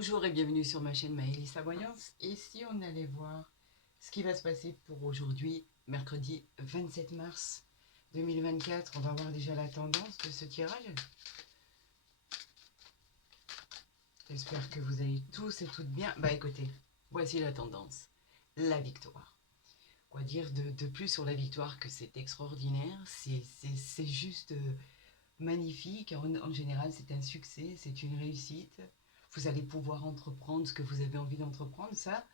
Bonjour et bienvenue sur ma chaîne Maëlys la Voyance. Et si on allait voir ce qui va se passer pour aujourd'hui, mercredi 27 mars 2024, on va voir déjà la tendance de ce tirage. J'espère que vous allez tous et toutes bien. Bah écoutez, voici la tendance, la victoire. Quoi dire de plus sur la victoire que c'est extraordinaire, c'est juste magnifique. En général, c'est un succès, c'est une réussite. Vous allez pouvoir entreprendre ce que vous avez envie d'entreprendre. Ça,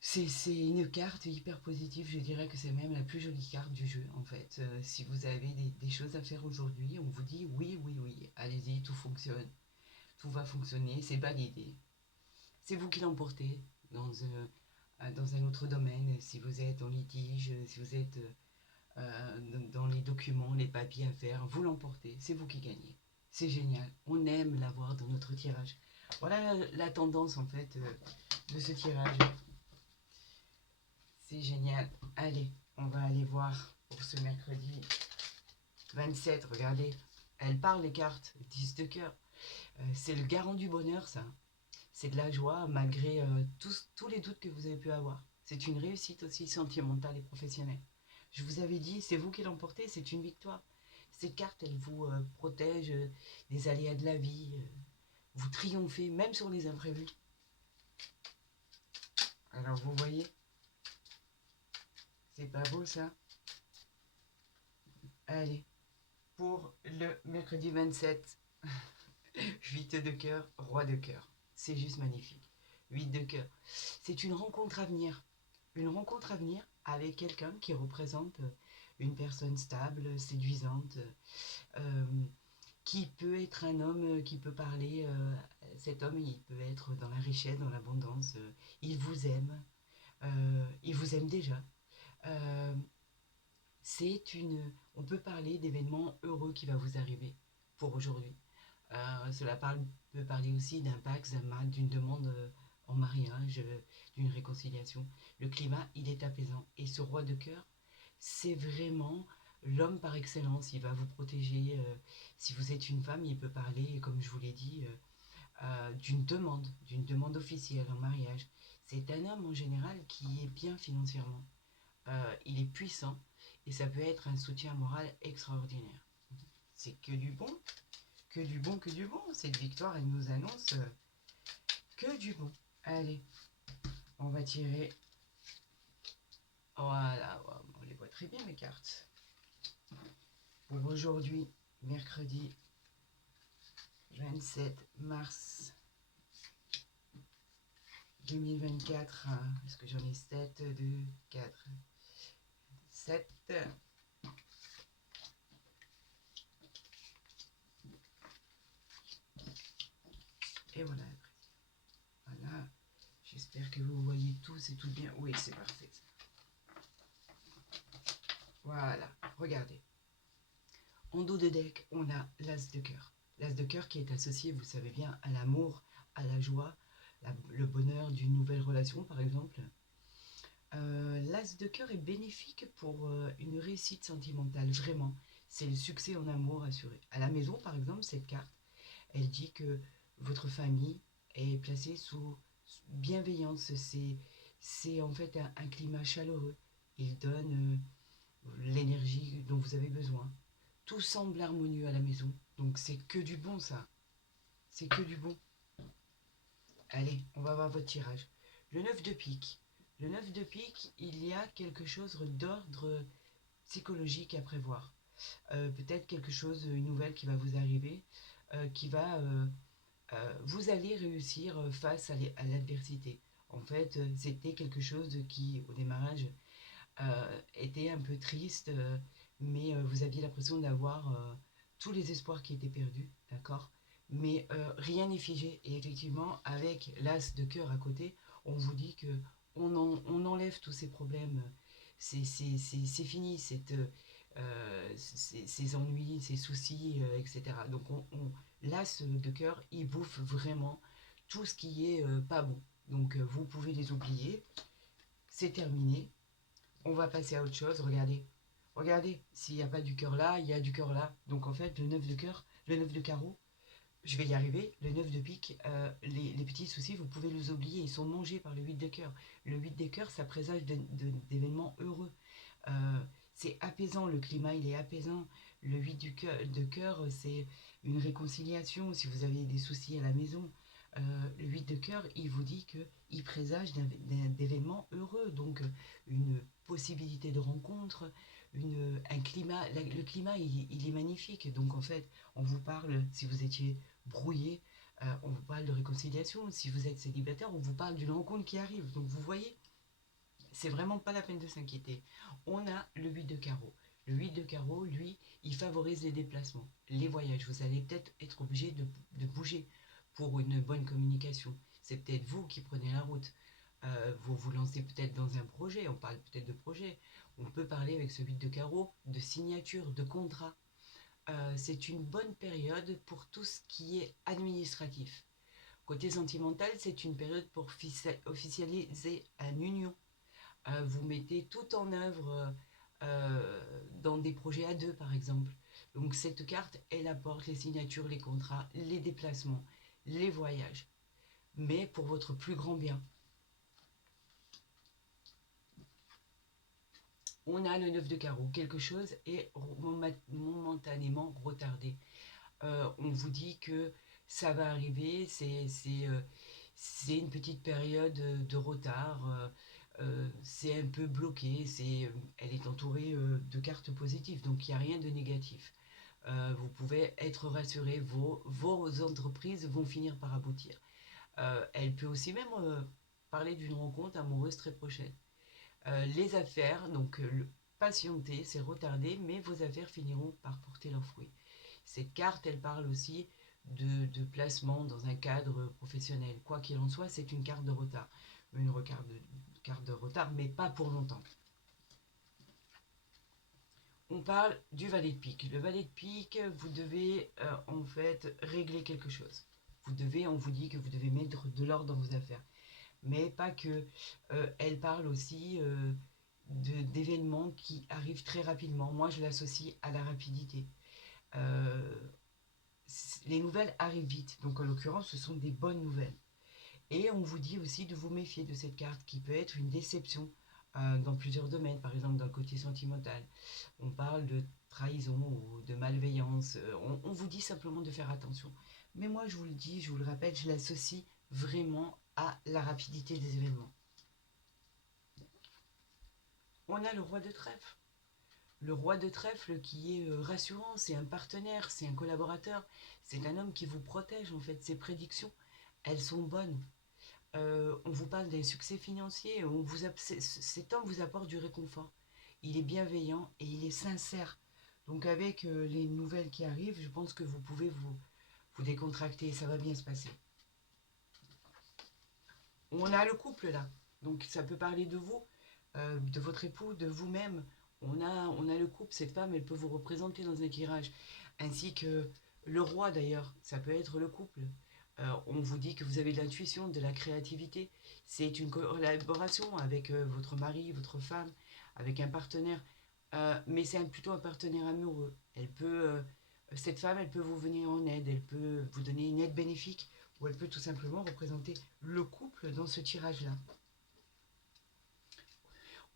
c'est une carte hyper positive. Je dirais que c'est même la plus jolie carte du jeu, en fait. Si vous avez des choses à faire aujourd'hui, on vous dit oui, oui, oui. Allez-y, tout fonctionne. Tout va fonctionner, c'est validé. C'est vous qui l'emportez dans un autre domaine. Si vous êtes en litige, si vous êtes dans les documents, les papiers à faire, vous l'emportez, c'est vous qui gagnez. C'est génial, on aime l'avoir dans notre tirage. Voilà la tendance en fait de ce tirage. C'est génial. Allez, on va aller voir pour ce mercredi 27, regardez. Elle parle les cartes, 10 de cœur. C'est le garant du bonheur ça. C'est de la joie malgré tous les doutes que vous avez pu avoir. C'est une réussite aussi sentimentale et professionnelle. Je vous avais dit, c'est vous qui l'emportez, c'est une victoire. Cette carte, elle vous protège des aléas de la vie. Vous triomphez, même sur les imprévus. Alors vous voyez, c'est pas beau ça? Allez, pour le mercredi 27, 8 de cœur, roi de cœur. C'est juste magnifique. 8 de cœur. C'est une rencontre à venir. Une rencontre à venir avec quelqu'un qui représente une personne stable, séduisante, euh, qui peut être un homme qui peut parler. Cet homme, il peut être dans la richesse, dans l'abondance. Il vous aime déjà. Euh, on peut parler d'événements heureux qui va vous arriver pour aujourd'hui. Peut parler aussi d'un pax, d'une demande en mariage, d'une réconciliation. Le climat, il est apaisant. Et ce roi de cœur, c'est vraiment l'homme par excellence. Il va vous protéger. Si vous êtes une femme, il peut parler, comme je vous l'ai dit, d'une demande officielle en mariage. C'est un homme en général qui est bien financièrement. Il est puissant et ça peut être un soutien moral extraordinaire. C'est que du bon, que du bon, que du bon. Cette victoire, elle nous annonce que du bon. Allez, on va tirer. Voilà, on les voit très bien les cartes. Pour aujourd'hui, mercredi 27 mars 2024. Est-ce que j'en ai 7, 2, 4, 7. Et voilà. Voilà. J'espère que vous voyez tous et tout bien. Oui, c'est parfait. Voilà, regardez. En dos de deck, on a l'as de cœur. L'as de cœur qui est associé, vous savez bien, à l'amour, à la joie, le bonheur d'une nouvelle relation, par exemple. L'as de cœur est bénéfique pour une réussite sentimentale, vraiment. C'est le succès en amour assuré. À la maison, par exemple, cette carte, elle dit que votre famille est placée sous bienveillance. C'est en fait un climat chaleureux. Il donne l'énergie dont vous avez besoin. Tout semble harmonieux à la maison. Donc c'est que du bon ça. C'est que du bon. Allez, on va voir votre tirage. Le 9 de pique. Le 9 de pique, il y a quelque chose d'ordre psychologique à prévoir. Peut-être quelque chose, une nouvelle qui va vous arriver, qui va... vous allez réussir face à l'adversité. En fait, c'était quelque chose qui, au démarrage, était un peu triste, mais vous aviez l'impression d'avoir tous les espoirs qui étaient perdus, d'accord? Mais rien n'est figé. Et effectivement, avec l'as de cœur à côté, on vous dit que on enlève tous ces problèmes. C'est fini, ces ennuis, ces soucis, etc. Donc l'as de cœur, il bouffe vraiment tout ce qui est pas bon. Donc vous pouvez les oublier. C'est terminé, on va passer à autre chose. Regardez, regardez, s'il n'y a pas du cœur là, il y a du cœur là. Donc en fait, le 9 de cœur, le 9 de carreau, je vais y arriver, le 9 de pique, les petits soucis, vous pouvez les oublier, ils sont mangés par le 8 de cœur. Le 8 de cœur, ça présage d'événements heureux. C'est apaisant, le climat il est apaisant. Le 8 de cœur, c'est une réconciliation si vous avez des soucis à la maison. Le 8 de cœur, il vous dit qu'il présage d'événements heureux, donc une possibilité de rencontre, un climat, le climat il est magnifique, donc en fait on vous parle, si vous étiez brouillé, on vous parle de réconciliation, si vous êtes célibataire, on vous parle d'une rencontre qui arrive, donc vous voyez, c'est vraiment pas la peine de s'inquiéter. On a le 8 de carreau. Le 8 de carreau, lui, il favorise les déplacements, les voyages. Vous allez peut-être être obligé de bouger pour une bonne communication. C'est peut-être vous qui prenez la route. Vous vous lancez peut-être dans un projet, on parle peut-être de projet. On peut parler avec ce 8 de carreau de signature, de contrat. C'est une bonne période pour tout ce qui est administratif. Côté sentimental, c'est une période pour officialiser une union. Vous mettez tout en œuvre dans des projets à deux, par exemple. Donc cette carte, elle apporte les signatures, les contrats, les déplacements, les voyages, mais pour votre plus grand bien. On a le 9 de carreau, quelque chose est momentanément retardé. On vous dit que ça va arriver, c'est une petite période de retard, c'est un peu bloqué, elle est entourée de cartes positives, donc il n'y a rien de négatif. Vous pouvez être rassuré, vos entreprises vont finir par aboutir. Elle peut aussi même parler d'une rencontre amoureuse très prochaine. Les affaires, donc patienter, c'est retardé, mais vos affaires finiront par porter leurs fruits. Cette carte, elle parle aussi de placement dans un cadre professionnel. Quoi qu'il en soit, c'est une carte de retard. Une carte de retard, mais pas pour longtemps. On parle du valet de pique. Le valet de pique, vous devez en fait régler quelque chose. On vous dit que vous devez mettre de l'ordre dans vos affaires. Mais pas que. Elle parle aussi d'événements qui arrivent très rapidement. Moi, je l'associe à la rapidité. Euh, les nouvelles arrivent vite, donc en l'occurrence, ce sont des bonnes nouvelles. Et on vous dit aussi de vous méfier de cette carte qui peut être une déception dans plusieurs domaines, par exemple dans le côté sentimental. On parle de trahison ou de malveillance. On vous dit simplement de faire attention. Mais moi, je vous le dis, je vous le rappelle, je l'associe vraiment à la rapidité des événements. On a le roi de trèfle. Le roi de trèfle qui est rassurant, c'est un partenaire, c'est un collaborateur, c'est un homme qui vous protège en fait. Ses prédictions, elles sont bonnes. On vous parle des succès financiers, cet homme vous apporte du réconfort. Il est bienveillant et il est sincère. Donc avec les nouvelles qui arrivent, je pense que vous pouvez vous décontracter, ça va bien se passer. On a le couple là, donc ça peut parler de vous, de votre époux, de vous-même. On a le couple, cette femme, elle peut vous représenter dans un tirage. Ainsi que le roi d'ailleurs, ça peut être le couple. On vous dit que vous avez de l'intuition, de la créativité. C'est une collaboration avec votre mari, votre femme, avec un partenaire. Mais c'est plutôt un partenaire amoureux. Cette femme, elle peut vous venir en aide, elle peut vous donner une aide bénéfique, ou elle peut tout simplement représenter le couple dans ce tirage-là.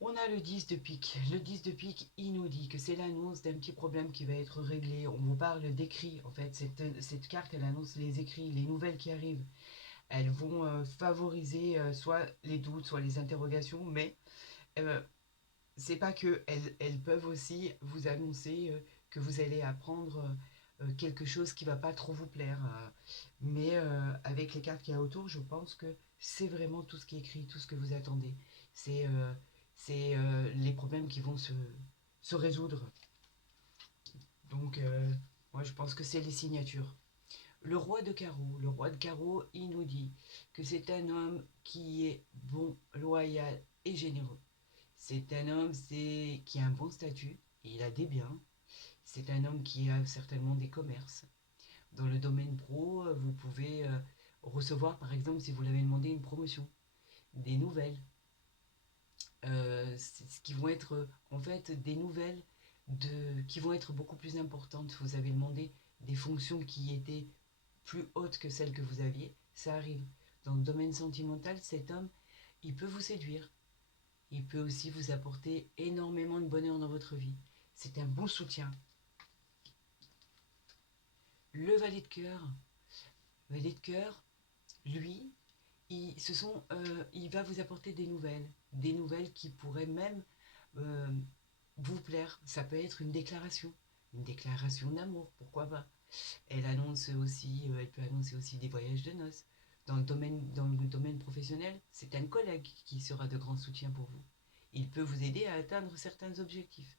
On a le 10 de pique. Le 10 de pique, il nous dit que c'est l'annonce d'un petit problème qui va être réglé. On vous parle d'écrits, en fait. Cette carte, elle annonce les écrits, les nouvelles qui arrivent. Elles vont favoriser soit les doutes, soit les interrogations, mais euh, c'est pas que. Elles peuvent aussi vous annoncer que vous allez apprendre quelque chose qui va pas trop vous plaire. Mais avec les cartes qu'il y a autour, je pense que c'est vraiment tout ce qui est écrit, tout ce que vous attendez. C'est les problèmes qui vont se résoudre. Donc, moi, je pense que c'est les signatures. Le roi de carreau. Le roi de carreau, il nous dit que c'est un homme qui est bon, loyal et généreux. C'est un homme qui a un bon statut, il a des biens. C'est un homme qui a certainement des commerces. Dans le domaine pro, vous pouvez recevoir, par exemple, si vous l'avez demandé, une promotion, des nouvelles, ce qui vont être en fait des nouvelles qui vont être beaucoup plus importantes. Vous avez demandé des fonctions qui étaient plus haute que celle que vous aviez, ça arrive. Dans le domaine sentimental, cet homme, il peut vous séduire. Il peut aussi vous apporter énormément de bonheur dans votre vie. C'est un bon soutien. Le valet de cœur. Le valet de cœur, lui, il va vous apporter des nouvelles qui pourraient même euh, vous plaire. Ça peut être une déclaration d'amour, pourquoi pas. Elle peut annoncer aussi des voyages de noces. Dans le domaine professionnel, c'est un collègue qui sera de grand soutien pour vous. Il peut vous aider à atteindre certains objectifs.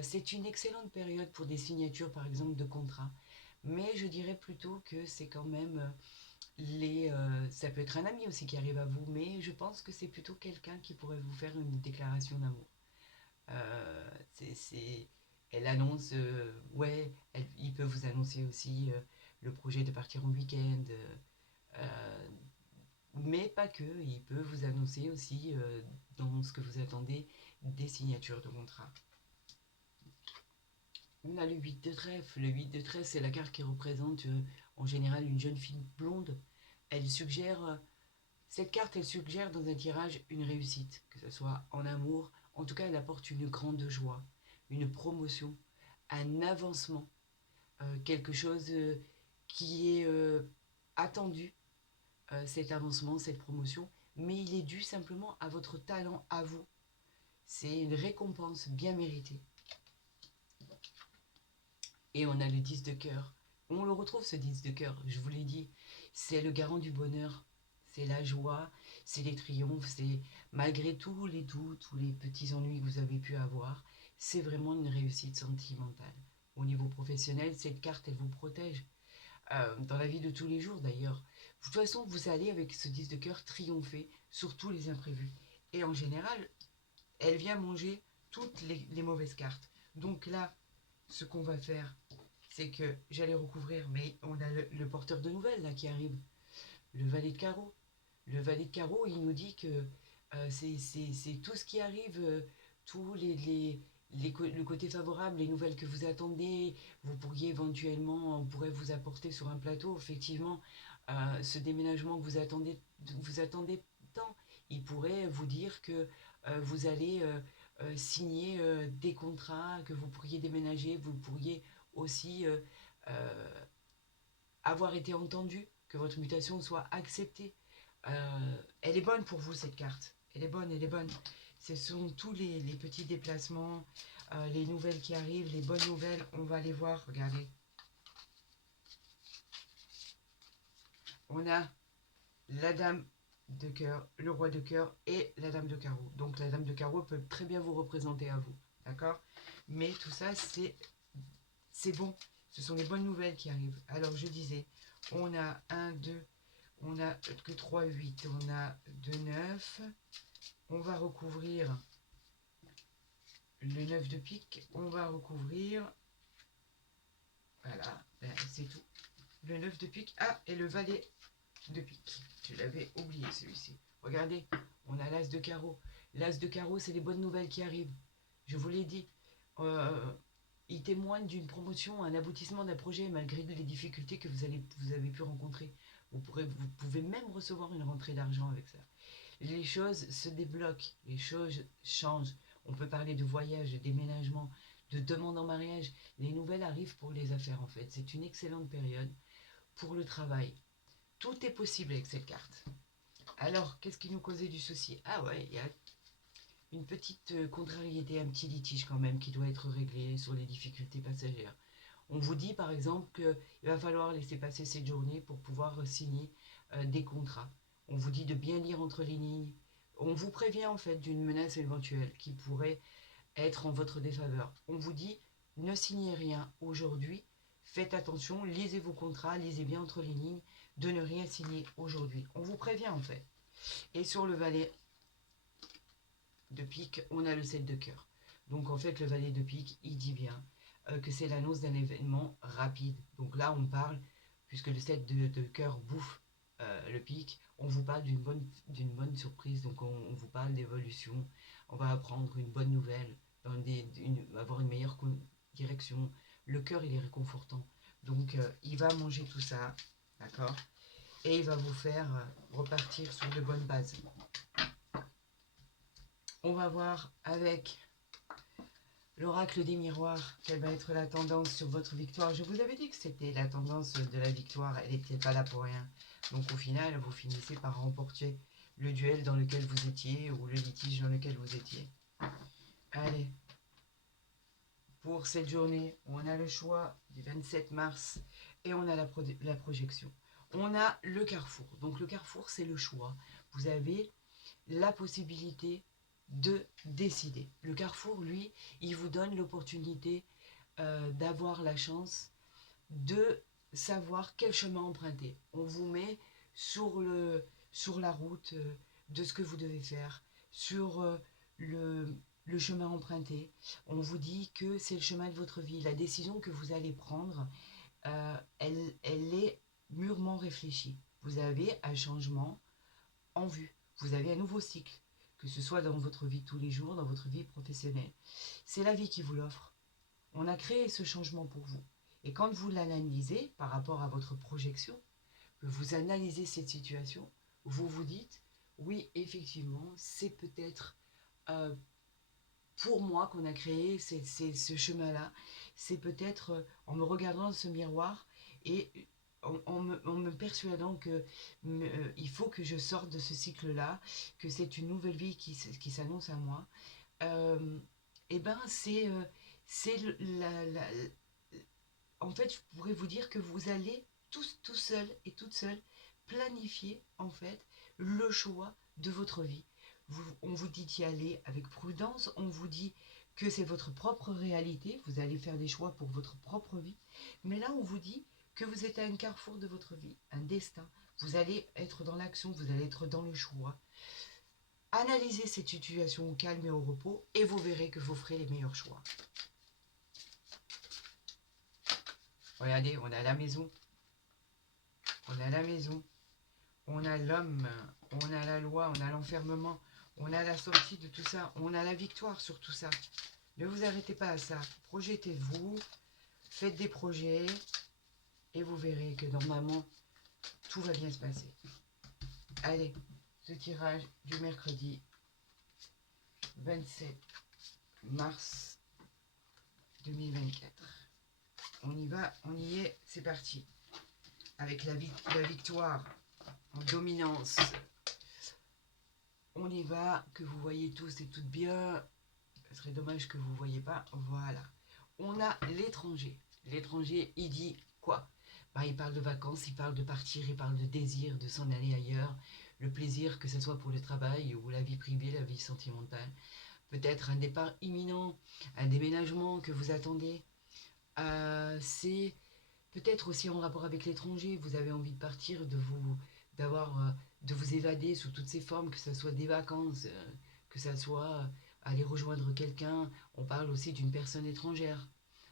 C'est une excellente période pour des signatures, par exemple, de contrats. Mais je dirais plutôt que c'est quand même ça peut être un ami aussi qui arrive à vous, mais je pense que c'est plutôt quelqu'un qui pourrait vous faire une déclaration d'amour. Euh, c'est, c'est- Elle annonce, ouais, il peut vous annoncer aussi le projet de partir en week-end, euh, mais pas que, il peut vous annoncer aussi, dans ce que vous attendez, des signatures de contrat. On a le 8 de trèfle. Le 8 de trèfle, c'est la carte qui représente en général une jeune fille blonde. Elle suggère, cette carte, elle suggère dans un tirage une réussite, que ce soit en amour. En tout cas, elle apporte une grande joie, une promotion, un avancement, quelque chose qui est attendu, cet avancement, cette promotion, mais il est dû simplement à votre talent, à vous. C'est une récompense bien méritée. Et on a le 10 de cœur. On le retrouve ce 10 de cœur, je vous l'ai dit. C'est le garant du bonheur. C'est la joie, c'est les triomphes, c'est malgré tous les doutes, tous les petits ennuis que vous avez pu avoir, c'est vraiment une réussite sentimentale. Au niveau professionnel, cette carte, elle vous protège. Dans la vie de tous les jours d'ailleurs. De toute façon, vous allez avec ce 10 de cœur triompher sur tous les imprévus. Et en général, elle vient manger toutes les mauvaises cartes. Donc là, ce qu'on va faire, c'est que j'allais recouvrir, mais on a le porteur de nouvelles là qui arrive, le valet de carreau. Le valet de carreau, il nous dit que c'est tout ce qui arrive, tous le côté favorable, les nouvelles que vous attendez, vous pourriez éventuellement, on pourrait vous apporter sur un plateau, effectivement, ce déménagement que vous attendez tant. Il pourrait vous dire que vous allez signer des contrats, que vous pourriez déménager, vous pourriez aussi avoir été entendu, que votre mutation soit acceptée. Elle est bonne pour vous, cette carte. Elle est bonne, elle est bonne. Ce sont tous les petits déplacements, les nouvelles qui arrivent, les bonnes nouvelles. On va les voir, regardez. On a la dame de cœur, le roi de cœur et la dame de carreau. Donc la dame de carreau peut très bien vous représenter à vous. D'accord? Mais tout ça, c'est bon. Ce sont les bonnes nouvelles qui arrivent. Alors je disais, on a 1, 2, on a que 3, 8, on a 2, 9. On va recouvrir le 9 de pique. On va recouvrir, voilà, ben, c'est tout. Le 9 de pique. Ah, et le valet de pique. Je l'avais oublié celui-ci. Regardez, on a l'as de carreau. L'as de carreau, c'est les bonnes nouvelles qui arrivent. Je vous l'ai dit. Euh, il témoigne d'une promotion, un aboutissement d'un projet malgré les difficultés que vous avez pu rencontrer. Vous pouvez même recevoir une rentrée d'argent avec ça. Les choses se débloquent, les choses changent. On peut parler de voyage, de déménagement, de demande en mariage. Les nouvelles arrivent pour les affaires en fait. C'est une excellente période pour le travail. Tout est possible avec cette carte. Alors, qu'est-ce qui nous causait du souci? Ah ouais, il y a une petite contrariété, un petit litige quand même qui doit être réglé sur les difficultés passagères. On vous dit par exemple qu'il va falloir laisser passer cette journée pour pouvoir signer des contrats. On vous dit de bien lire entre les lignes. On vous prévient en fait d'une menace éventuelle qui pourrait être en votre défaveur. On vous dit ne signez rien aujourd'hui, faites attention, lisez vos contrats, lisez bien entre les lignes, de ne rien signer aujourd'hui. On vous prévient en fait. Et sur le valet de pique, on a le 7 de cœur. Donc en fait, le valet de pique, il dit bien que c'est l'annonce d'un événement rapide. Donc là, on parle, puisque le 7 de cœur bouffe le pique, on vous parle d'une bonne surprise. Donc on vous parle d'évolution. On va apprendre une bonne nouvelle, avoir une meilleure direction. Le cœur, il est réconfortant. Donc, il va manger tout ça, d'accord? Et il va vous faire repartir sur de bonnes bases. On va voir avec l'oracle des miroirs, quelle va être la tendance sur votre victoire. Je vous avais dit que c'était la tendance de la victoire, elle n'était pas là pour rien. Donc au final, vous finissez par remporter le duel dans lequel vous étiez ou le litige dans lequel vous étiez. Allez, pour cette journée, on a le choix du 27 mars et on a la projection. On a le carrefour. Donc le carrefour, c'est le choix. Vous avez la possibilité de décider. Le carrefour, lui, il vous donne l'opportunité d'avoir la chance de savoir quel chemin emprunter. On vous met sur la route de ce que vous devez faire, sur le chemin emprunté. On vous dit que c'est le chemin de votre vie. La décision que vous allez prendre, elle est mûrement réfléchie. Vous avez un changement en vue. Vous avez un nouveau cycle, que ce soit dans votre vie de tous les jours, dans votre vie professionnelle. C'est la vie qui vous l'offre. On a créé ce changement pour vous. Et quand vous l'analysez par rapport à votre projection, que vous analysez cette situation, vous vous dites, oui, effectivement, c'est peut-être pour moi qu'on a créé ce chemin-là. C'est peut-être en me regardant dans ce miroir et en me persuadant que il faut que je sorte de ce cycle-là, que c'est une nouvelle vie qui s'annonce à moi. Et ben c'est en fait, je pourrais vous dire que vous allez tous tout seul et toute seule planifier en fait le choix de votre vie. On vous dit d'y aller avec prudence, on vous dit que c'est votre propre réalité, vous allez faire des choix pour votre propre vie, mais là on vous dit que vous êtes à un carrefour de votre vie, un destin, vous allez être dans l'action, vous allez être dans le choix. Analysez cette situation au calme et au repos et vous verrez que vous ferez les meilleurs choix. Regardez, on a la maison, on a la maison, on a l'homme, on a la loi, on a l'enfermement, on a la sortie de tout ça, on a la victoire sur tout ça. Ne vous arrêtez pas à ça, projetez-vous, faites des projets et vous verrez que normalement, tout va bien se passer. Allez, ce tirage du mercredi 27 mars 2024. On y va, on y est, c'est parti. Avec la victoire en dominance. On y va, que vous voyez tous et toutes bien. Ce serait dommage que vous ne voyez pas. Voilà. On a l'étranger. L'étranger, il dit quoi? Il parle de vacances, il parle de partir, il parle de désir, de s'en aller ailleurs. Le plaisir, que ce soit pour le travail ou la vie privée, la vie sentimentale. Peut-être un départ imminent, un déménagement que vous attendez. C'est peut-être aussi en rapport avec l'étranger. Vous avez envie de partir, de vous évader sous toutes ces formes, que ce soit des vacances, que ce soit aller rejoindre quelqu'un. On parle aussi d'une personne étrangère.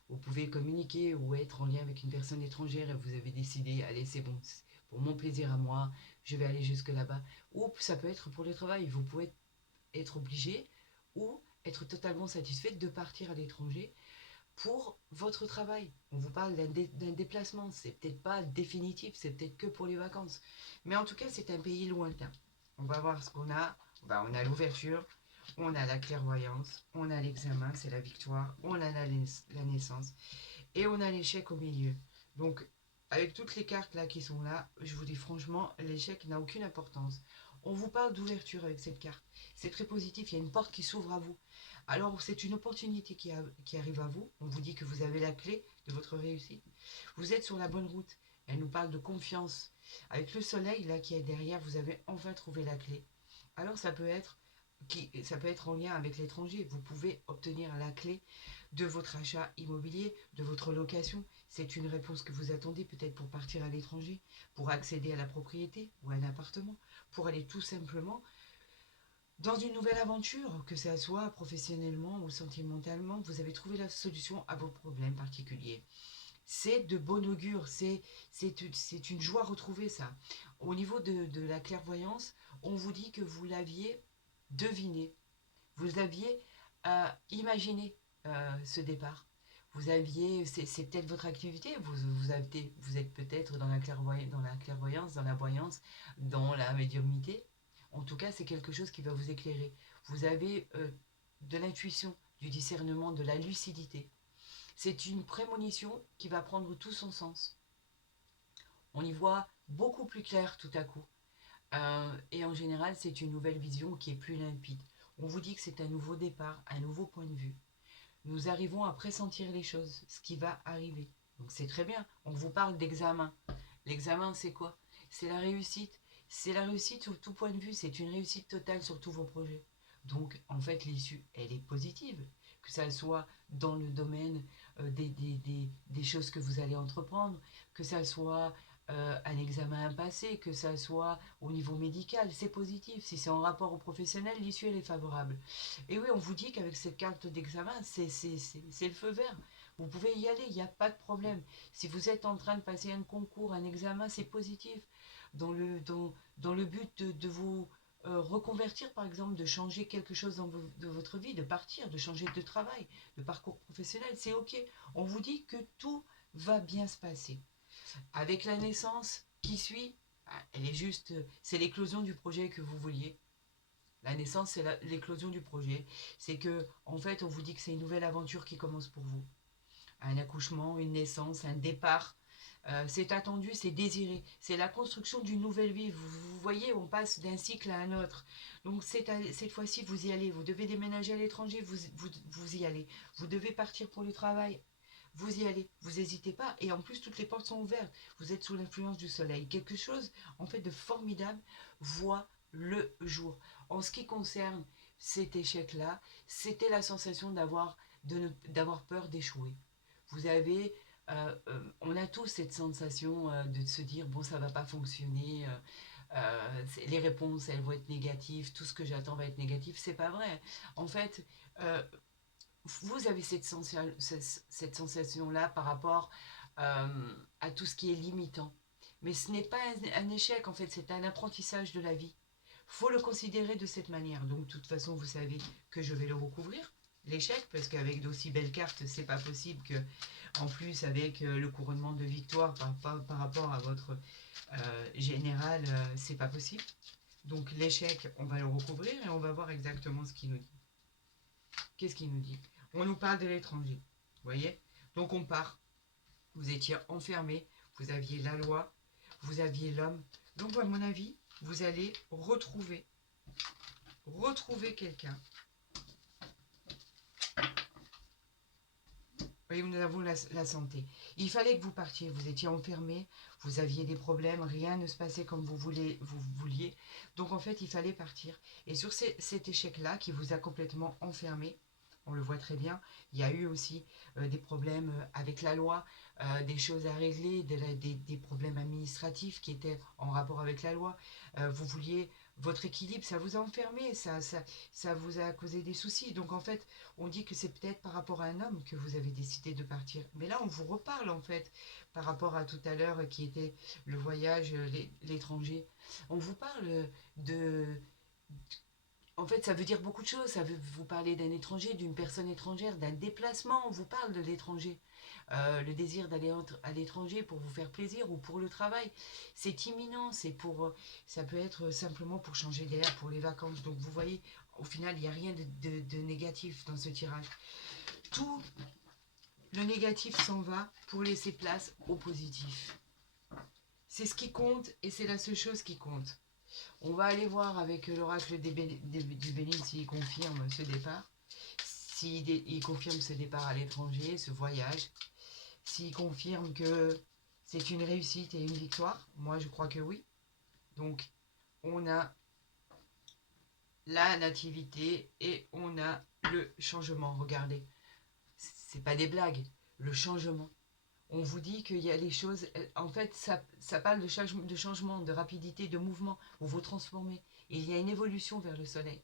Vous pouvez communiquer ou être en lien avec une personne étrangère et vous avez décidé, allez, c'est bon, pour mon plaisir à moi, je vais aller jusque là-bas. Ou ça peut être pour le travail. Vous pouvez être obligé ou être totalement satisfait de partir à l'étranger pour votre travail. On vous parle d'un déplacement, c'est peut-être pas définitif, c'est peut-être que pour les vacances. Mais en tout cas, c'est un pays lointain. On va voir ce qu'on a. On a l'ouverture, on a la clairvoyance, on a l'examen, c'est la victoire, on a la naissance, et on a l'échec au milieu. Donc, avec toutes les cartes là qui sont là, je vous dis franchement, l'échec n'a aucune importance. On vous parle d'ouverture avec cette carte. C'est très positif, il y a une porte qui s'ouvre à vous. Alors, c'est une opportunité qui arrive à vous. On vous dit que vous avez la clé de votre réussite. Vous êtes sur la bonne route. Elle nous parle de confiance. Avec le soleil là qui est derrière, vous avez enfin trouvé la clé. Alors, ça peut être en lien avec l'étranger. Vous pouvez obtenir la clé de votre achat immobilier, de votre location. C'est une réponse que vous attendez peut-être pour partir à l'étranger, pour accéder à la propriété ou à un appartement, pour aller tout simplement dans une nouvelle aventure, que ce soit professionnellement ou sentimentalement. Vous avez trouvé la solution à vos problèmes particuliers. C'est de bon augure, c'est une joie retrouvée ça. Au niveau de la clairvoyance, on vous dit que vous l'aviez deviné, vous aviez imaginé ce départ. c'est peut-être votre activité, vous êtes peut-être dans la clairvoyance, dans la voyance, dans la médiumnité. En tout cas, c'est quelque chose qui va vous éclairer. Vous avez de l'intuition, du discernement, de la lucidité. C'est une prémonition qui va prendre tout son sens. On y voit beaucoup plus clair tout à coup. Et en général, c'est une nouvelle vision qui est plus limpide. On vous dit que c'est un nouveau départ, un nouveau point de vue. Nous arrivons à pressentir les choses, ce qui va arriver. Donc c'est très bien. On vous parle d'examen. L'examen, c'est quoi? C'est la réussite. C'est la réussite sur tout point de vue. C'est une réussite totale sur tous vos projets. Donc, en fait, l'issue, elle est positive. Que ça soit dans le domaine des choses que vous allez entreprendre, que ça soit un examen passé, que ça soit au niveau médical, c'est positif. Si c'est en rapport au professionnel, l'issue, elle est favorable. Et oui, on vous dit qu'avec cette carte d'examen, c'est le feu vert. Vous pouvez y aller, il n'y a pas de problème. Si vous êtes en train de passer un concours, un examen, c'est positif. Dans le but de vous reconvertir, par exemple, de changer quelque chose de votre vie, de partir, de changer de travail, de parcours professionnel, c'est OK. On vous dit que tout va bien se passer. Avec la naissance qui suit, elle est juste, c'est l'éclosion du projet que vous vouliez. La naissance, c'est l'éclosion du projet. C'est que, en fait, on vous dit que c'est une nouvelle aventure qui commence pour vous. Un accouchement, une naissance, un départ. C'est attendu, c'est désiré. C'est la construction d'une nouvelle vie. Vous voyez, on passe d'un cycle à un autre. Donc cette fois-ci, vous y allez. Vous devez déménager à l'étranger, vous y allez. Vous devez partir pour le travail. Vous y allez, vous n'hésitez pas. Et en plus, toutes les portes sont ouvertes. Vous êtes sous l'influence du soleil. Quelque chose, en fait, de formidable voit le jour. En ce qui concerne cet échec-là, c'était la sensation d'avoir peur d'échouer. Vous avez, on a tous cette sensation de se dire, bon, ça va pas fonctionner. Les réponses, elles vont être négatives. Tout ce que j'attends va être négatif. C'est pas vrai. En fait, euh, vous avez cette sensation-là par rapport à tout ce qui est limitant. Mais ce n'est pas un échec, en fait, c'est un apprentissage de la vie. Faut le considérer de cette manière. Donc, de toute façon, vous savez que je vais le recouvrir, l'échec, parce qu'avec d'aussi belles cartes, c'est pas possible que, en plus, avec le couronnement de victoire par rapport à votre général, c'est pas possible. Donc, l'échec, on va le recouvrir et on va voir exactement ce qu'il nous dit. Qu'est-ce qu'il nous dit? On nous parle de l'étranger. Vous voyez? Donc on part. Vous étiez enfermé. Vous aviez la loi. Vous aviez l'homme. Donc à mon avis, vous allez retrouver quelqu'un. Oui, nous avons la santé. Il fallait que vous partiez. Vous étiez enfermé. Vous aviez des problèmes. Rien ne se passait comme vous vouliez. Donc en fait, il fallait partir. Et sur cet échec-là qui vous a complètement enfermé, on le voit très bien. Il y a eu aussi des problèmes avec la loi, des choses à régler, des problèmes administratifs qui étaient en rapport avec la loi. Vous vouliez votre équilibre, ça vous a enfermé, ça vous a causé des soucis. Donc en fait, on dit que c'est peut-être par rapport à un homme que vous avez décidé de partir. Mais là, on vous reparle en fait par rapport à tout à l'heure qui était le voyage, l'étranger. On vous parle de en fait, ça veut dire beaucoup de choses. Ça veut vous parler d'un étranger, d'une personne étrangère, d'un déplacement. On vous parle de l'étranger. Le désir d'aller à l'étranger pour vous faire plaisir ou pour le travail. C'est imminent. Ça peut être simplement pour changer d'air, pour les vacances. Donc vous voyez, au final, il n'y a rien de négatif dans ce tirage. Tout le négatif s'en va pour laisser place au positif. C'est ce qui compte et c'est la seule chose qui compte. On va aller voir avec l'oracle du Bénin s'il confirme ce départ, s'il confirme ce départ à l'étranger, ce voyage, s'il confirme que c'est une réussite et une victoire. Moi, je crois que oui. Donc, on a la nativité et on a le changement. Regardez, c'est pas des blagues, le changement. On vous dit qu'il y a les choses, en fait, ça parle de changement, de rapidité, de mouvement. Vous vous transformez. Il y a une évolution vers le soleil.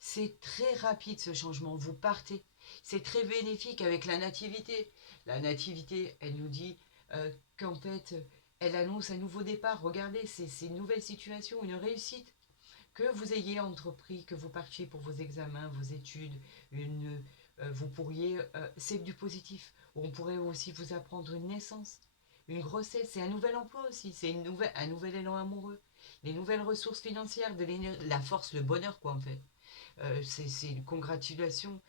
C'est très rapide ce changement. Vous partez. C'est très bénéfique avec la nativité. La nativité, elle nous dit qu'en fait, elle annonce un nouveau départ. Regardez, c'est une nouvelle situation, une réussite. Que vous ayez entrepris, que vous partiez pour vos examens, vos études, vous pourriez, c'est du positif. On pourrait aussi vous apprendre une naissance, une grossesse, c'est un nouvel emploi aussi, c'est un nouvel élan amoureux, les nouvelles ressources financières, la force, le bonheur quoi en fait. C'est une congratulation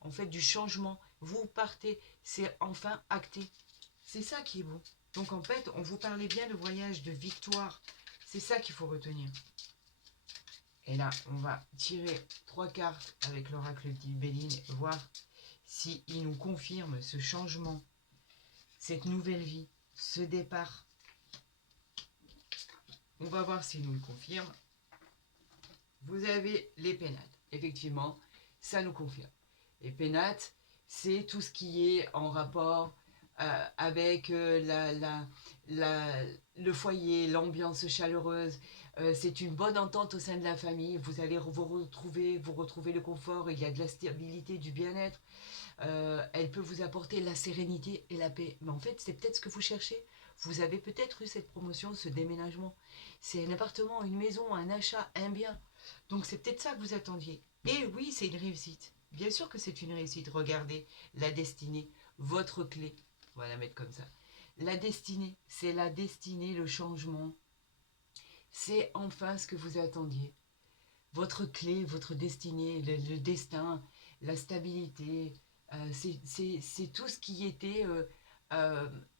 en fait du changement. Vous partez, c'est enfin acté. C'est ça qui est beau. Donc en fait, on vous parlait bien de voyage, de victoire. C'est ça qu'il faut retenir. Et là, on va tirer 3 cartes avec l'oracle d'Ibelline, voir si il nous confirme ce changement, cette nouvelle vie, ce départ. On va voir s'il nous le confirme. Vous avez les pénates. Effectivement, ça nous confirme. Les pénates, c'est tout ce qui est en rapport avec le foyer, l'ambiance chaleureuse. C'est une bonne entente au sein de la famille. Vous allez vous retrouver le confort. Il y a de la stabilité, du bien-être. Elle peut vous apporter la sérénité et la paix. Mais en fait, c'est peut-être ce que vous cherchez. Vous avez peut-être eu cette promotion, ce déménagement. C'est un appartement, une maison, un achat, un bien. Donc c'est peut-être ça que vous attendiez. Et oui, c'est une réussite. Bien sûr que c'est une réussite. Regardez, la destinée, votre clé. On va la mettre comme ça. La destinée, c'est la destinée, le changement. C'est enfin ce que vous attendiez. Votre clé, votre destinée, le destin, la stabilité, c'est tout ce qui était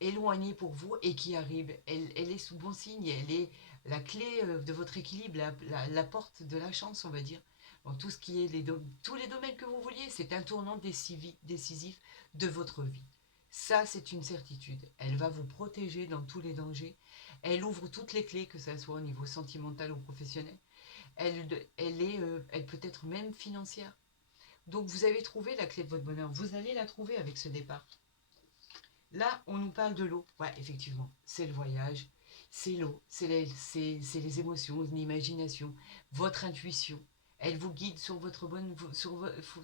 éloigné pour vous et qui arrive. Elle est sous bon signe, elle est la clé de votre équilibre, la porte de la chance, on va dire. Dans tout ce qui est tous les domaines que vous vouliez, c'est un tournant décisif de votre vie. Ça, c'est une certitude. Elle va vous protéger dans tous les dangers. Elle ouvre toutes les clés, que ce soit au niveau sentimental ou professionnel. Elle peut être même financière. Donc vous avez trouvé la clé de votre bonheur. Vous allez la trouver avec ce départ. Là, on nous parle de l'eau. Ouais, effectivement, c'est le voyage, c'est l'eau, c'est les émotions, l'imagination, votre intuition. Elle vous guide sur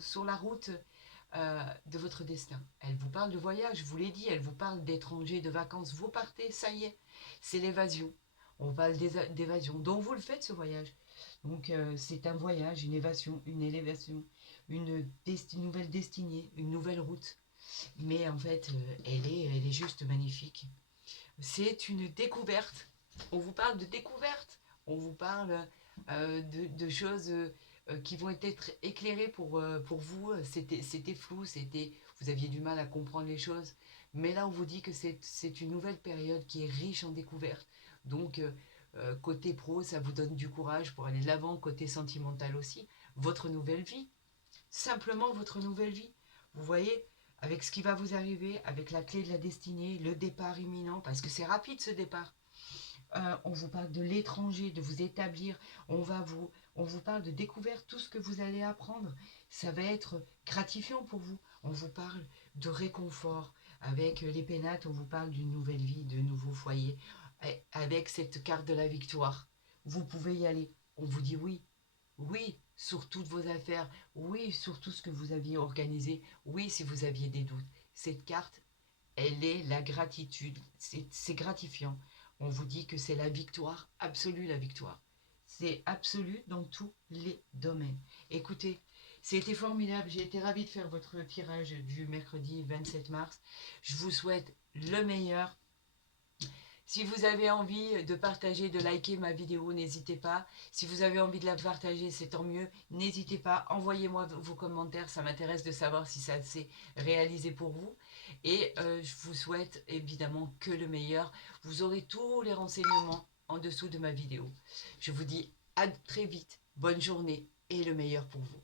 sur la route de votre destin. Elle vous parle de voyage, je vous l'ai dit, elle vous parle d'étrangers, de vacances. Vous partez, ça y est, c'est l'évasion. On parle d'évasion. Donc vous le faites ce voyage. Donc c'est un voyage, une évasion, une élévation, une nouvelle destinée, une nouvelle route. Mais en fait, elle est juste magnifique. C'est une découverte. On vous parle de découverte. On vous parle de choses qui vont être éclairées pour vous. C'était flou, vous aviez du mal à comprendre les choses. Mais là, on vous dit que c'est une nouvelle période qui est riche en découvertes. Donc, côté pro, ça vous donne du courage pour aller de l'avant. Côté sentimental aussi, votre nouvelle vie. Simplement votre nouvelle vie. Vous voyez, avec ce qui va vous arriver, avec la clé de la destinée, le départ imminent, parce que c'est rapide ce départ. On vous parle de l'étranger, de vous établir, on vous parle de découverte, tout ce que vous allez apprendre, ça va être gratifiant pour vous. On vous parle de réconfort, avec les pénates, on vous parle d'une nouvelle vie, de nouveaux foyers, avec cette carte de la victoire. Vous pouvez y aller, on vous dit oui, oui, sur toutes vos affaires, oui, sur tout ce que vous aviez organisé, oui, si vous aviez des doutes. Cette carte, elle est la gratitude, c'est gratifiant. On vous dit que c'est la victoire, absolue la victoire. C'est absolu dans tous les domaines. Écoutez, c'était formidable, j'ai été ravie de faire votre tirage du mercredi 27 mars. Je vous souhaite le meilleur. Si vous avez envie de partager, de liker ma vidéo, n'hésitez pas. Si vous avez envie de la partager, c'est tant mieux. N'hésitez pas, envoyez-moi vos commentaires. Ça m'intéresse de savoir si ça s'est réalisé pour vous. Et je vous souhaite évidemment que le meilleur. Vous aurez tous les renseignements en dessous de ma vidéo. Je vous dis à très vite. Bonne journée et le meilleur pour vous.